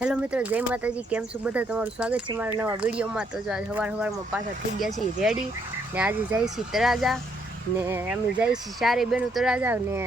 Hello मित्रों, जय माताजी। केम छो बधा? तमारुं स्वागत है मारा नवा विडियो में। तो आज हवार में पाछा थई गया छे रेडी ने आज जाई छी तराजा ने अमे जाई छी चारे बेनु तराजा ने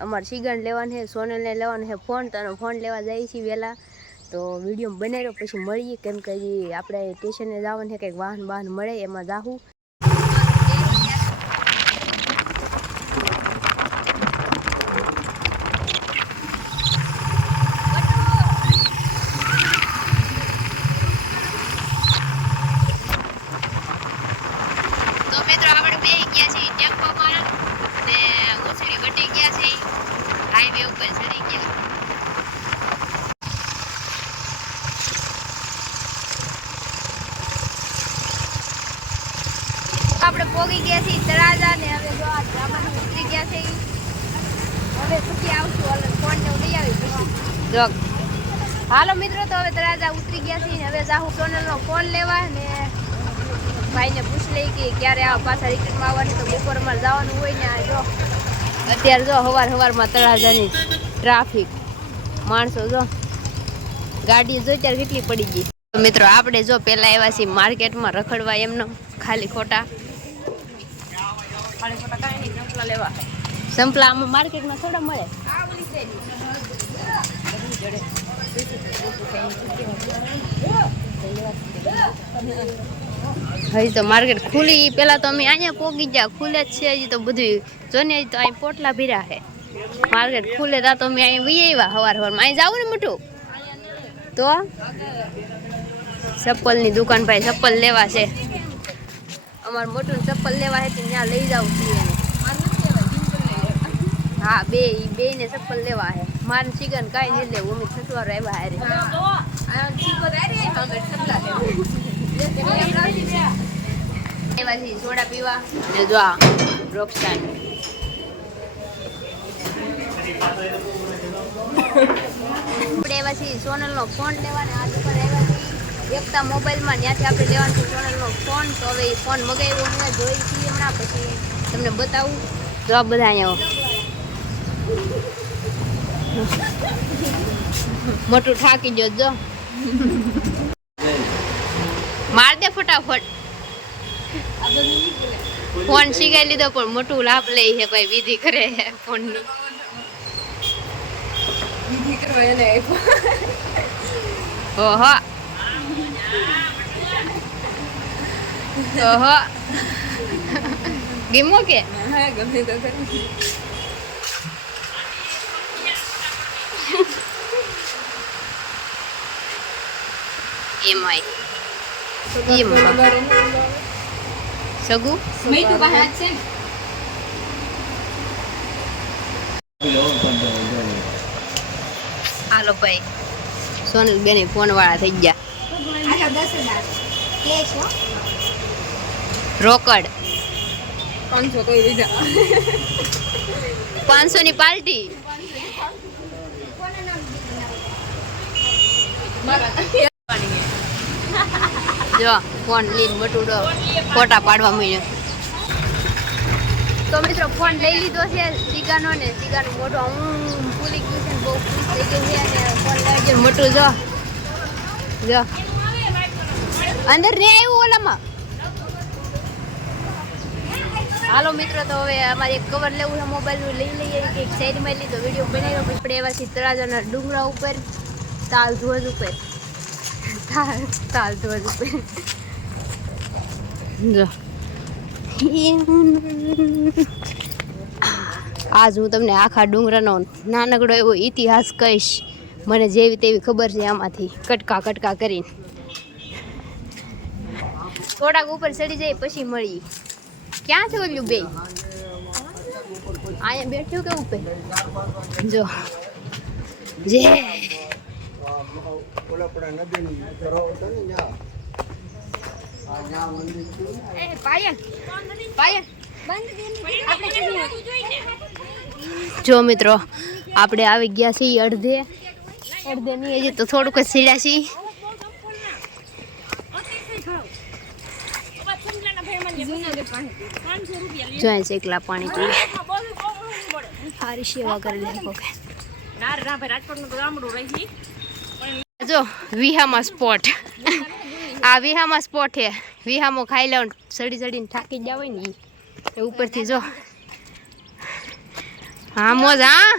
अमार सीगण लेवाने है, सोनल ने लेवानो है फोन, तो फोन लेवा जाई छी वेला। तो विडियो में बने रहो, पछी मळीए केम के आपणे स्टेशने जवानुं है, कंईक वाहन वाहन मळे एमां जाहूं। हाईवे ऊपर चढ़ी गया। આપણે પોગી ગયા છીએ તળાજા ને હવે જો આ ડ્રામાથી ઉતરી ગયા છે। હવે પછી આવશું ઓલે ફોન ને લઈ આવી પછી જો હાલો મિત્રો, તો હવે તળાજા ઉતરી ગયા છીએ ને હવે જાહુ સોનલનો ફોન લેવા ને ભાઈને પૂછ લઈ કે ક્યારે આ પાછા રિટર્નમાં આવવાનું, તો બપોરમાં જવાનું હોય ને। આ જો અત્યારે જો હવારમાં તળાજાની ટ્રાફિક, માણસો જો ગાડી જો ત્યારે કેટલી પડી ગઈ। મિત્રો આપણે જો પહેલા આવ્યા છીએ માર્કેટમાં રખડવા, એમનો ખાલી ખોટા કાંઈ નહીં, સંપલા લેવા। સંપલા આમાં માર્કેટમાં થોડા મળે। હજી તો માર્કેટ ખુલી, પેલા તો અમે અહીંયા પોગી ગયા, ખુલે જ છે હજી તો બધું જો ને। હજી તો અહીં પોટલા ભીરા છે, માર્કેટ ખુલે તા તો અમે અહીં વી આવ્યા હવારમાં। અહીં જાવું ને મોટું તો ચપ્પલની દુકાન, ભાઈ ચપ્પલ લેવા છે અમારે મોટું, ચપ્પલ લેવા છે ત્યાં લઈ જાવ છીએ। હા બે ને ચપ્પલ લેવા છે મારે ચિકન કાંઈ નહીં લેવું, અમે છસવાર આવ્યા હારે। સોડા પીવા ને જો આ રોકસ્ટાર આપણે આવ્યા છીએ સોનલનો ફોન લેવા ને આ દુકાન આવ્યા છીએ એકતા મોબાઈલમાં, ત્યાંથી આપણે લેવાનું છે સોનલનો ફોન। તો હવે એ ફોન મગાવ્યો મેં, જોઈ છીએ હમણાં, પછી તમને બતાવું। જો આ બધા અહીંયા મોટું થાકી ગયો, જો માર દે ફટાફટ। ફોન શીખાઈ લીધો પણ મોટું લાભ લે છે ભાઈ, વિધિ કરે છે ફોનની વિધિ કરવા એને ઓહો ઓહો ગેમો કે હા ગમે તો કરી એમાય સગુ મીઠું બહાર છે। હાલો ભાઈ, સોનલ બેન ફોન વાળા થઈ ગયા। રોકડ 500 કોઈ લીધા, 500 ની પાર્ટી। જો ફોન લઈને મોટું ફોટા પાડવા મળ્યો। તો મિત્રો ફોન લઈ લીધો છે સીગાનો ને સીગાનું મોટું હું ભૂલી ગયું છે, બહુ ખુશ થઈ ગયું છે અને ફોન લઈ ગયો મોટું। જો જો અંદર રે આવ્યું ઓલામાં। હાલો મિત્રો, તો હવે અમારે એક કવર લેવું છે મોબાઈલનું, લઈ લઈએ કે એક સાઈડમાં લીધો વિડીયો બનાવ્યો। પછી આપણે એવા છીએ તળાજાના ડુંગરા ઉપર, તાલ ધ્વજ ઉપર, તાલ ધ્વજ ઉપર જો આજ હું તમને આખા ડુંગરાનો નાનકડો એવો ઇતિહાસ કહીશ, મને જેવી તેવી ખબર છે આમાંથી કટકા કટકા કરીને। થોડાક ઉપર ચડી જાય પછી મળી। ક્યાં છે ઓલું બે? અહીંયા બેઠું કે ઉપર જો જે જો મિત્રો આપણે આવી ગયા છીએ અડધે ની, હજી તો થોડુંક જ સીડ્યા છીએ। જો એકલા પાણી પીવે, સારી સેવા કરી લે। જો વિહામાં સ્પોટ આ વિહામાં સ્પોટ હે વિહામાં ખાઈ લેવાનું સડી સડીને થાકી ગયા હોય ને એ ઉપરથી જો હા મોજ હા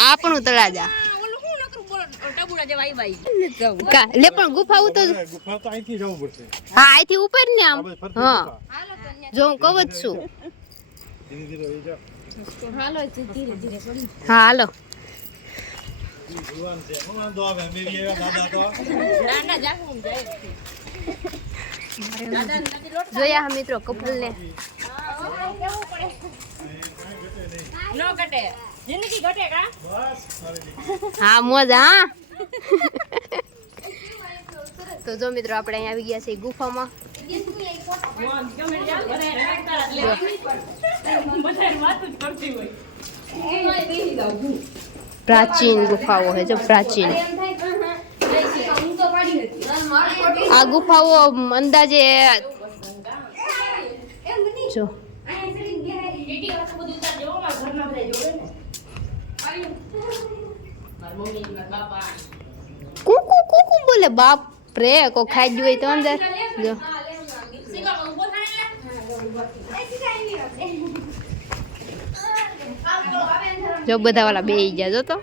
આપણું તળાજા લે પણ ગુફા ઉતો હા અહીંથી ઉપર ને આમ હા જો હું કહું જ છું હા હાલો જોયા મિત્રો કપલ ને હા મોજ હા તો જો મિત્રો આપણે અહીંયા આવી ગયા છે ગુફામાં પ્રાચીન ગુફાઓ છે જો પ્રાચીન આ ગુફાઓ અંદાજે જો કુકુ કુકુ બોલે બાપ રે કો ખાઈ ગયું હોય તો અંદર જો જો બધા વાળા બેહી ગયા જો તો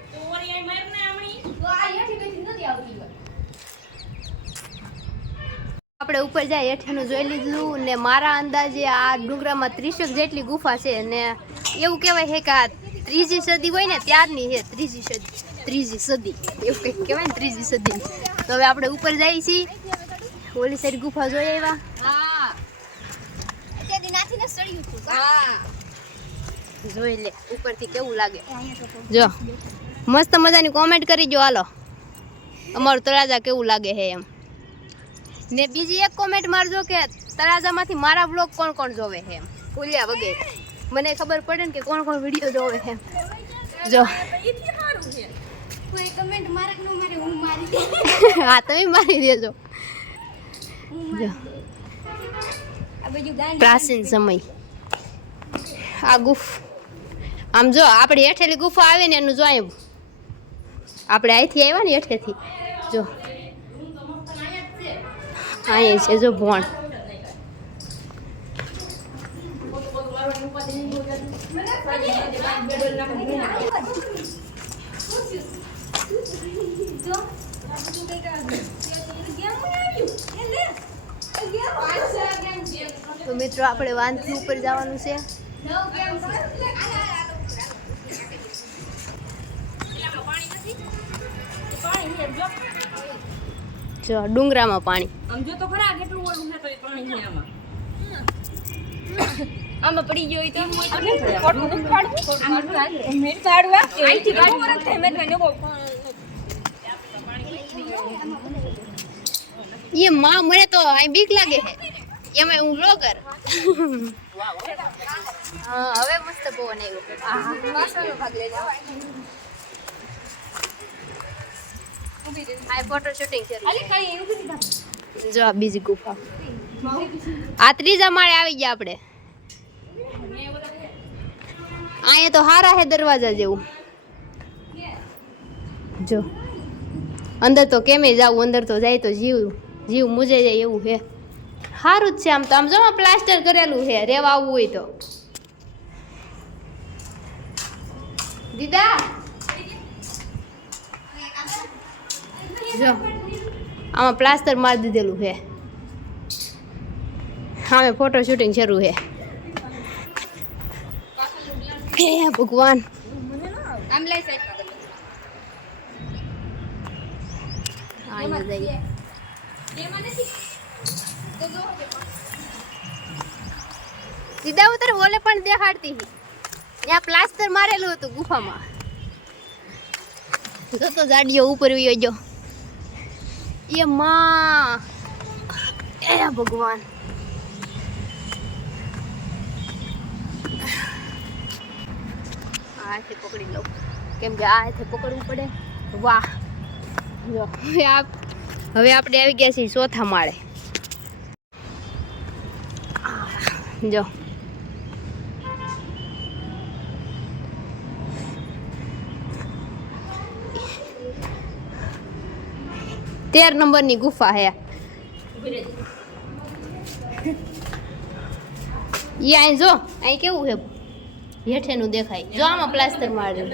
આપણે ઉપર જાય હેઠેનું જોઈ લીધું ને મારા અંદાજે આ ડુંગરામાં 30 જેટલી ગુફા છે ને એવું કહેવાય છે કે આ 3જી સદી હોય ને ત્યારની છે 3જી સદી એવું કંઈક કહેવાય ને 3જી સદી તો હવે આપણે ઉપર જઈએ છીએ ઓલી સાઈડ ગુફા જોઈ આવ્યા હા અત્યારે નાથી ને સળ્યું હતું હા જોઈ લે ઉપરથી કેવું લાગે જો મસ્ત મજાની કોમેન્ટ કરી જો હાલો અમારું તળાજા કેવું લાગે છે એમ ને બીજી એક કોમેન્ટ મારજો કે તળાજામાંથી મારા બ્લોગ કોણ કોણ જોવે છે એમ ભૂલ્યા વગેરે મને ખબર પડે ને કે કોણ કોણ વિડીયો જોવે છે જો કોઈ કમેન્ટ મારે કે ન મારે હું મારી દે હા તમે મારી દેજો જો આ બધું પ્રાચીન સમય આ આમ જો આપણે હેઠેલી ગુફા આવે ને એનું જો આપણે અહીંથી આવ્યા ને હેઠેથી જો અહીંયા છે જો ભોણ તો મિત્રો આપણે વાંથી ઉપર જવાનું છે જો ડુંગરામાં પાણી આમ જો તો ખરા કેટલું ઓલું છે તો પાણી છે આમાં આમાં પડી ગયો તો ફોટો નથી પાડવું આમાં મેં પાડવા આઈથી પાડવું રખ થાય મેં ને બહુ ये मां મને તો આ બીક લાગે છે એમાં હું બ્લોગર હા હવે મસ્ત પવન આવ્યો આ પાછળનો ભાગ લેજો આ ફોટો શૂટિંગ છે અલી કઈ એવું નથી જો આ બીજી ગુફા આ ત્રીજા માળે આવી ગયા આપણે અહીંયા તો હારા હે દરવાજા જેવું જો અંદર તો કેમે જાવું અંદર તો જાય તો જીવ મુજે જાય એવું છે સારું જ છે આમ તો આમ જો પ્લાસ્ટર કરેલું છે રેવા આવવું હોય તો દીદા જો આમાં પ્લાસ્ટર મારી દીધેલું છે હા ફોટો શૂટિંગ શરૂ છે હે ભગવાન આમ લઈ સાઈડ જઈએ સીધા ઉતર ઓલે પણ દેખાડતી ત્યાં પ્લાસ્ટર મારેલું હતું ગુફામાં જો તો જાડીઓ ઉપર વયો જો એ માં એ ભગવાન આ હાથે પકડી લઉં કેમ કે આ હાથે પકડવું પડે વાહ જો હવે આપણે આવી ગયા છીએ ચોથા માળે જો 13 નંબરની ગુફા હે ઈ અહીં જો અહીં કેવું હે હેઠેનું દેખાય જો આમાં પ્લાસ્ટર મારેલું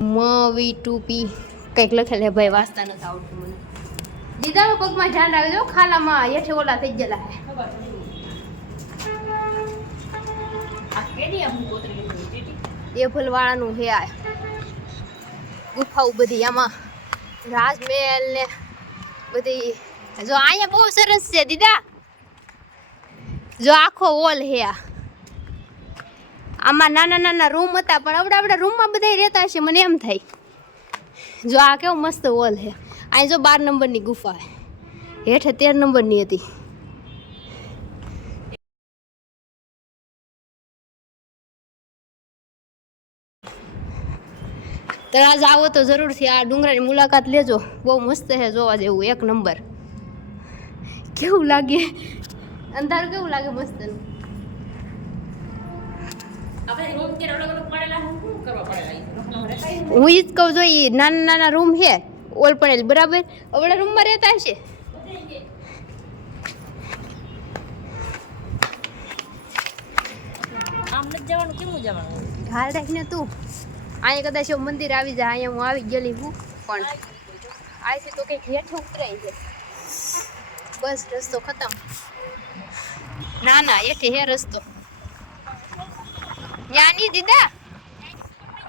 MV2P કંઈક લખેલ હે ભાઈ વાંચતા નથી આવડતું મને દીદાનો પગમાં ધ્યાન રાખજો ખાલામાં હેઠે ઓલા થઈ ગયેલા હે એફલ વાળાનું હે આ ગુફાઓ બધી આમાં રાજમહેલ ને બધી જો અહીંયા બહુ સરસ છે દીદા જો આખો વોલ હે આમાં નાના નાના રૂમ હતા પણ આવડા રૂમમાં બધા રહેતા હશે મને એમ થાય જો આ કેવો મસ્ત વોલ હે અહીં જો 12 નંબરની ગુફા હે હેઠે 13 નંબરની હતી તળાજ આવો તો જરૂરથી આ ડુંગરાની મુલાકાત લેજો બહુ મસ્ત છે જોવા જેવું એક નંબર કેવું લાગે અંધારું કેવું લાગે મસ્ત હું ઈ જ કહું જો ઈ નાના નાના રૂમ છે ઓલ પણ બરાબર અવડા રૂમમાં રહેતા હશે આમ નથી જવાનું કેવું જવાનું હાલ રાખીને તું અહીંયા કદાચ એવું મંદિર આવી જાય અહીંયા હું આવી ગયેલી હું પણ આથી તો કંઈક હેઠે ઉતરાઈ છે બસ રસ્તો ખતમ ના ના હેઠે હે રસ્તો ત્યાં નહીં દીદા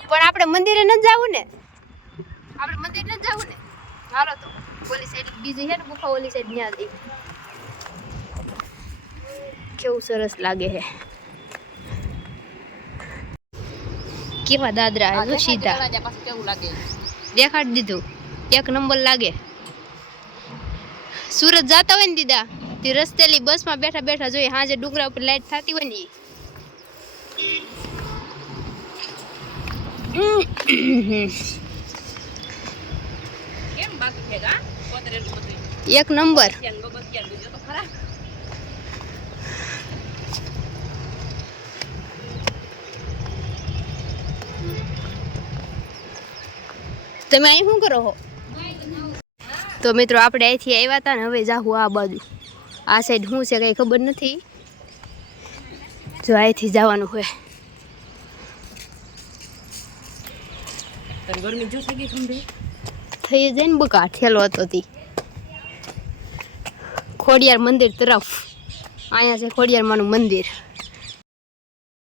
પણ આપણે મંદિરે ન જવું ને આપણે મંદિર ન જવું ને હાલો તો ઓલી સાઈડ બીજી છે ને ગુફા ઓલી સાઈડ ત્યાં જઈ કેવું સરસ લાગે છે કેવા દાદરા જો સીધા કેવું લાગે દેખાડી દીધું એક નંબર લાગે સુરત જાતા હોય ને દીદા તે રસ્તેલી બસમાં બેઠા બેઠા જોઈએ હાજે ડુંગરા ઉપર લાઈટ થતી હોય ને કેમ બાકી છે ગા કોતરેલું બધું એક નંબર તો ખરા તમે અહીં શું કરો છો તો મિત્રો આપણે અહીંથી આવ્યા હતા ને હવે જાહું આ બાજુ આ સાઈડ શું છે કંઈ ખબર નથી જો અહીંથી જવાનું હોય ગરમી જો થઈ ગઈ ઠંડી થઈ જાય ને બકા ઠેલો હતો તી ખોડિયાર મંદિર તરફ અહીંયા છે ખોડિયાર માનું મંદિર